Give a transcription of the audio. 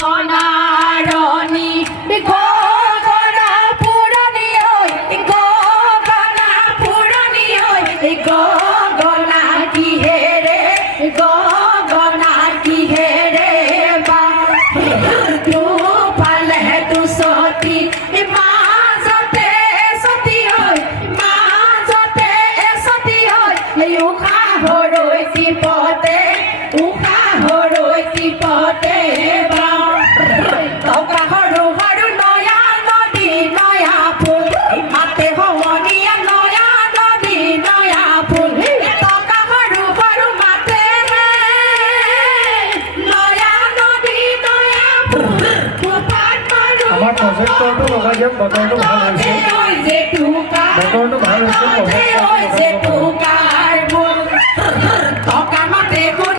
গণাৰণী গগনা পুৰণি ঐ গগনা পুৰণি ঐ গগনা কিহেৰে গগনা কিহেৰে বা দুফালে দুচতি মাজতে এচতি ঐ মাজতে এচতি ঐ উশাহ হৰৈ টিপতে উশাহ হৰৈ টিপতে বা টকা সৰু সৰু নয়া নদী নয়া ফুল মাতে সমনীয়া নয়া নদী নয়া ফুল টকা সৰু সৰু মাতে নয়া নদী নয়া ফুল কুপাত মাৰো আমাৰ প্ৰজেক্টৰটো লগাই দিয়ক বতৰটো ভাল হৈছে বতৰটো ভাল হৈছে টকা